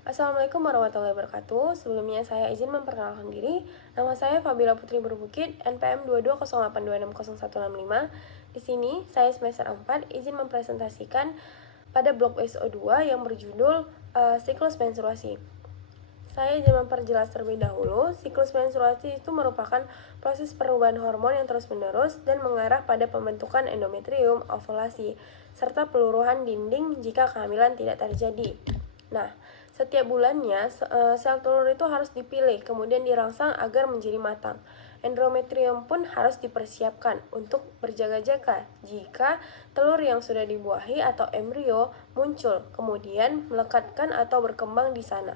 Assalamualaikum warahmatullahi wabarakatuh. Sebelumnya saya izin memperkenalkan diri. Nama saya Fabila Putri Berbukit, NPM 2208260165. Di sini saya semester 4 izin mempresentasikan pada blok SO2 yang berjudul siklus menstruasi. Saya izin memperjelas terlebih dahulu. Siklus menstruasi itu merupakan proses perubahan hormon yang terus-menerus dan mengarah pada pembentukan endometrium, ovulasi, serta peluruhan dinding jika kehamilan tidak terjadi. Nah, setiap bulannya sel telur itu harus dipilih, kemudian dirangsang agar menjadi matang. Endometrium pun harus dipersiapkan untuk berjaga-jaga jika telur yang sudah dibuahi atau embrio muncul, kemudian melekatkan atau berkembang di sana.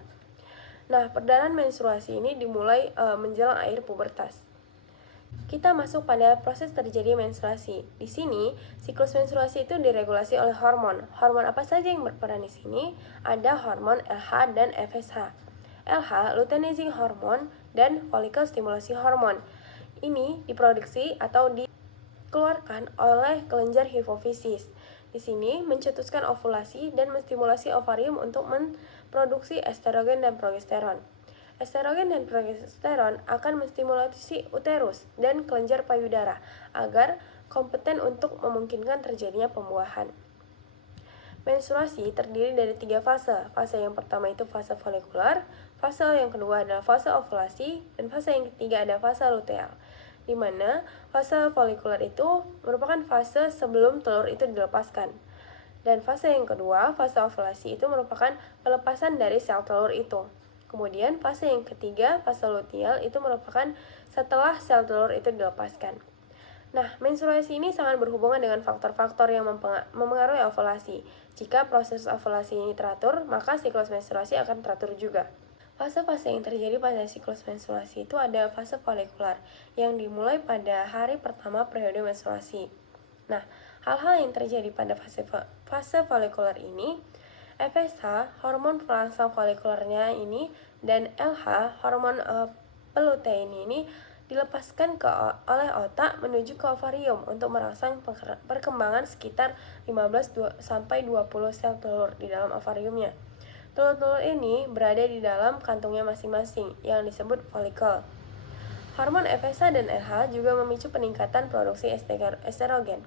Nah, perdana menstruasi ini dimulai menjelang akhir pubertas. Kita masuk pada proses terjadi menstruasi. Di sini, siklus menstruasi itu diregulasi oleh hormon. Hormon apa saja yang berperan di sini? Ada hormon LH dan FSH. LH, luteinizing hormone, dan follicle stimulasi hormone. Ini diproduksi atau dikeluarkan oleh kelenjar hipofisis. Di sini mencetuskan ovulasi dan menstimulasi ovarium untuk memproduksi estrogen dan progesteron. Estrogen dan progesteron akan menstimulasi uterus dan kelenjar payudara agar kompeten untuk memungkinkan terjadinya pembuahan. Menstruasi terdiri dari 3 fase. Fase yang pertama itu fase folikular, fase yang kedua adalah fase ovulasi, dan fase yang ketiga adalah fase luteal. Di mana fase folikular itu merupakan fase sebelum telur itu dilepaskan. Dan fase yang kedua, fase ovulasi itu merupakan pelepasan dari sel telur itu. Kemudian fase yang ketiga, fase luteal itu merupakan setelah sel telur itu dilepaskan. Nah, menstruasi ini sangat berhubungan dengan faktor-faktor yang mempengaruhi ovulasi. Jika proses ovulasi ini teratur, maka siklus menstruasi akan teratur juga. Fase-fase yang terjadi pada siklus menstruasi itu ada fase folikular yang dimulai pada hari pertama periode menstruasi. Nah, hal-hal yang terjadi pada fase folikular ini, FSH, hormon perangsang folikulernya ini, dan LH, hormon pelutein ini dilepaskan oleh otak menuju ke ovarium untuk merangsang perkembangan sekitar 15-20 sel telur di dalam ovariumnya. Telur-telur ini berada di dalam kantungnya masing-masing yang disebut folikel. Hormon FSH dan LH juga memicu peningkatan produksi estrogen.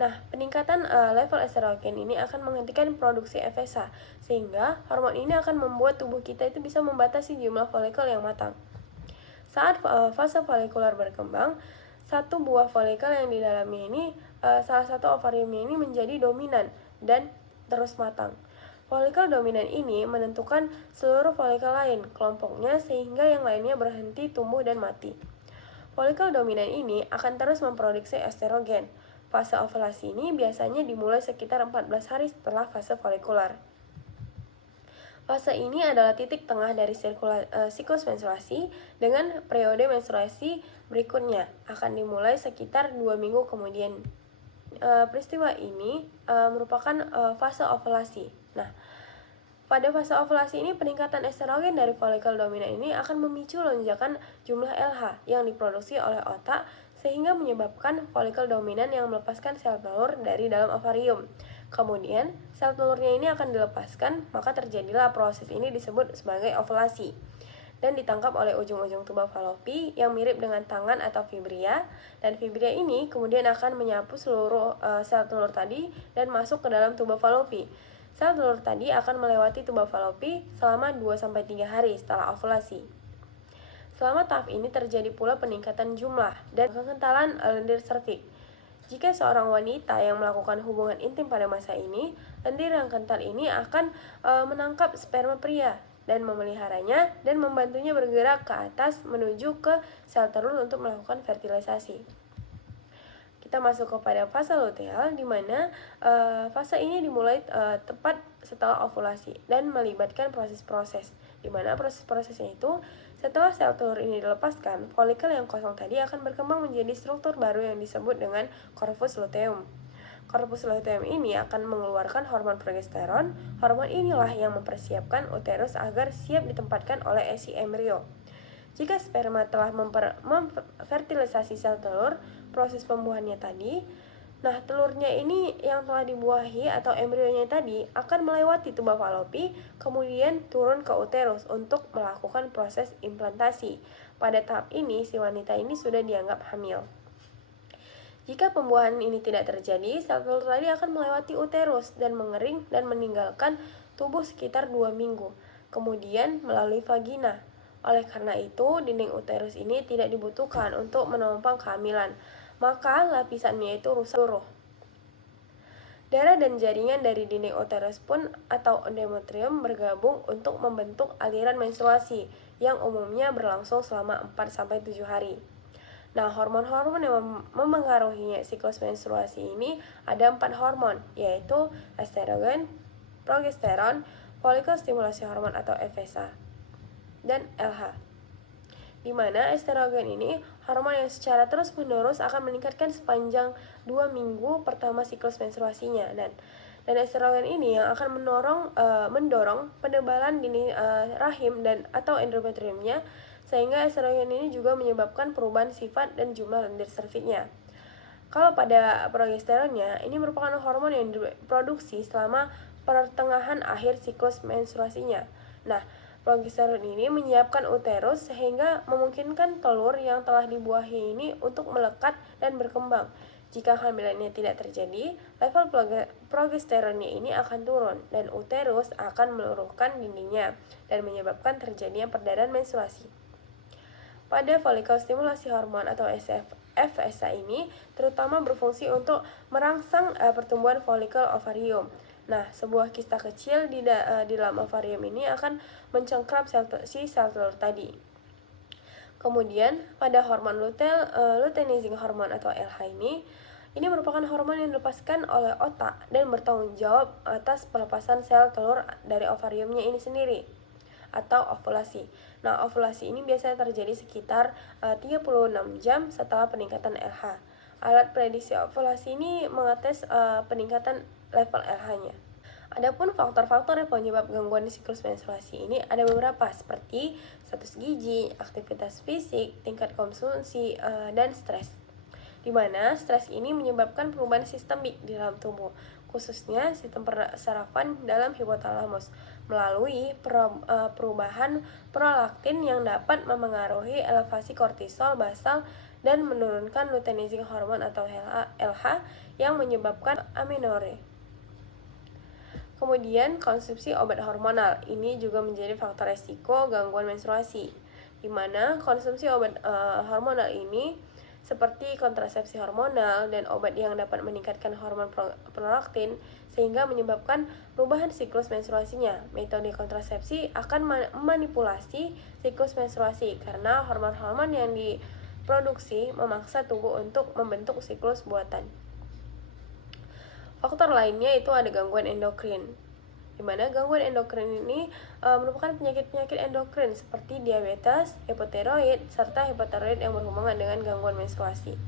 Nah, peningkatan level estrogen ini akan menghentikan produksi FSH, sehingga hormon ini akan membuat tubuh kita itu bisa membatasi jumlah folikel yang matang. Saat fase folikular berkembang, satu buah folikel yang di dalamnya ini, salah satu ovariumnya ini menjadi dominan dan terus matang. Folikel dominan ini menentukan seluruh folikel lain kelompoknya sehingga yang lainnya berhenti tumbuh dan mati. Folikel dominan ini akan terus memproduksi estrogen. Fase ovulasi ini biasanya dimulai sekitar 14 hari setelah fase folikular. Fase ini adalah titik tengah dari siklus menstruasi dengan periode menstruasi berikutnya akan dimulai sekitar 2 minggu kemudian. Peristiwa ini merupakan fase ovulasi. Nah, pada fase ovulasi ini peningkatan estrogen dari folikel dominan ini akan memicu lonjakan jumlah LH yang diproduksi oleh otak sehingga menyebabkan folikel dominan yang melepaskan sel telur dari dalam ovarium. Kemudian, sel telurnya ini akan dilepaskan, maka terjadilah proses ini disebut sebagai ovulasi dan ditangkap oleh ujung-ujung tuba falopi yang mirip dengan tangan atau fibria, dan fibria ini kemudian akan menyapu seluruh sel telur tadi dan masuk ke dalam tuba falopi. Sel telur tadi akan melewati tuba falopi selama 2-3 hari setelah ovulasi. Selama tahap ini terjadi pula peningkatan jumlah dan kekentalan lendir serviks. Jika seorang wanita yang melakukan hubungan intim pada masa ini, lendir yang kental ini akan menangkap sperma pria dan memeliharanya dan membantunya bergerak ke atas menuju ke sel telur untuk melakukan fertilisasi. Kita masuk kepada fase luteal, di mana fase ini dimulai tepat setelah ovulasi dan melibatkan proses-proses, di mana proses-prosesnya itu setelah sel telur ini dilepaskan, folikel yang kosong tadi akan berkembang menjadi struktur baru yang disebut dengan corpus luteum. Corpus luteum ini akan mengeluarkan hormon progesteron. Hormon inilah yang mempersiapkan uterus agar siap ditempatkan oleh si embrio. Jika sperma telah memfertilisasi sel telur, proses pembuahannya tadi Nah, telurnya ini yang telah dibuahi atau embrionya tadi akan melewati tuba falopi, kemudian turun ke uterus untuk melakukan proses implantasi. Pada tahap ini, si wanita ini sudah dianggap hamil. Jika pembuahan ini tidak terjadi, sel telur tadi akan melewati uterus dan mengering dan meninggalkan tubuh sekitar 2 minggu, kemudian melalui vagina. Oleh karena itu, dinding uterus ini tidak dibutuhkan untuk menopang kehamilan, maka lapisannya itu rusak seluruh. Darah dan jaringan dari dinding uterus pun atau endometrium bergabung untuk membentuk aliran menstruasi yang umumnya berlangsung selama 4-7 hari. Nah, hormon-hormon yang memengaruhi siklus menstruasi ini ada 4 hormon, yaitu estrogen, progesteron, follicle stimulasi hormon atau FSH, dan LH. Di mana estrogen ini hormon yang secara terus-menerus akan meningkatkan sepanjang 2 minggu pertama siklus menstruasinya, dan estrogen ini yang akan mendorong penebalan dinding rahim dan atau endometriumnya, sehingga estrogen ini juga menyebabkan perubahan sifat dan jumlah lendir serviknya. Kalau pada progesteronnya, ini merupakan hormon yang diproduksi selama pertengahan akhir siklus menstruasinya. Nah, progesteron ini menyiapkan uterus sehingga memungkinkan telur yang telah dibuahi ini untuk melekat dan berkembang. Jika kehamilannya tidak terjadi, level progesteronnya ini akan turun dan uterus akan meluruhkan dindingnya dan menyebabkan terjadinya perdarahan menstruasi. Pada follicle stimulasi hormon atau FSH ini terutama berfungsi untuk merangsang pertumbuhan folikel ovarium. Nah, sebuah kista kecil di dalam ovarium ini akan mencengkram sel telur tadi. Kemudian, pada hormon luteinizing hormone atau LH ini merupakan hormon yang dilepaskan oleh otak dan bertanggung jawab atas pelepasan sel telur dari ovariumnya ini sendiri atau ovulasi. Nah, ovulasi ini biasanya terjadi sekitar 36 jam setelah peningkatan LH. Alat prediksi ovulasi ini mengetes peningkatan level LH-nya. Adapun faktor-faktor yang penyebab gangguan siklus menstruasi ini ada beberapa, seperti status gizi, aktivitas fisik, tingkat konsumsi, dan stres. Di mana stres ini menyebabkan perubahan sistemik di dalam tubuh, khususnya sistem persarafan dalam hipotalamus, melalui perubahan prolaktin yang dapat memengaruhi elevasi kortisol basal dan menurunkan luteinizing hormone atau LH yang menyebabkan amenorrhea. Kemudian, konsumsi obat hormonal ini juga menjadi faktor resiko gangguan menstruasi, di mana konsumsi obat hormonal ini seperti kontrasepsi hormonal dan obat yang dapat meningkatkan hormon prolaktin sehingga menyebabkan perubahan siklus menstruasinya. Metode kontrasepsi akan memanipulasi siklus menstruasi karena hormon-hormon yang diproduksi memaksa tubuh untuk membentuk siklus buatan. Faktor lainnya itu ada gangguan endokrin, di mana gangguan endokrin ini merupakan penyakit-penyakit endokrin seperti diabetes, hipotiroid, serta hipotiroid yang berhubungan dengan gangguan menstruasi.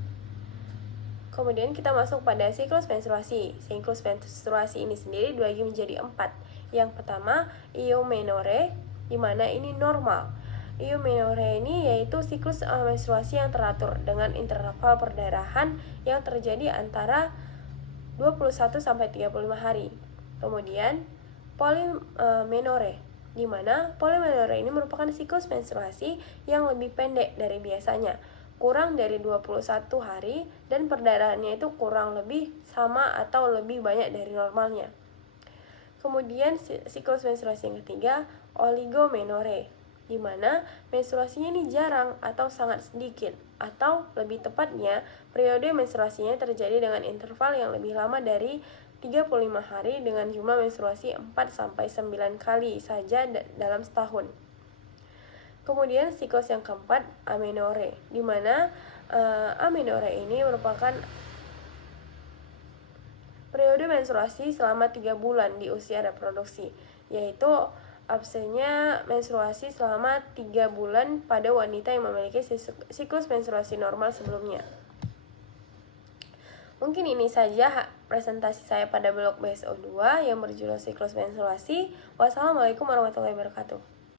Kemudian kita masuk pada siklus menstruasi. Siklus menstruasi ini sendiri dibagi menjadi 4. Yang pertama, eumenorrhea, di mana ini normal. Eumenorrhea ini yaitu siklus menstruasi yang teratur dengan interval perdarahan yang terjadi antara 21-35 hari. Kemudian polymenorrhea, di mana polymenorrhea ini merupakan siklus menstruasi yang lebih pendek dari biasanya, kurang dari 21 hari, dan perdarahannya itu kurang lebih sama atau lebih banyak dari normalnya. Kemudian siklus menstruasi yang ketiga, oligomenorrhea, di mana menstruasinya ini jarang atau sangat sedikit, atau lebih tepatnya periode menstruasinya terjadi dengan interval yang lebih lama dari 35 hari dengan jumlah menstruasi 4-9 kali saja dalam setahun. Kemudian siklus yang keempat, amenorrhea, di mana amenorrhea ini merupakan periode menstruasi selama 3 bulan di usia reproduksi, yaitu absennya menstruasi selama 3 bulan pada wanita yang memiliki siklus menstruasi normal sebelumnya. Mungkin ini saja presentasi saya pada blog BSO2 yang berjudul siklus menstruasi. Wassalamualaikum warahmatullahi wabarakatuh.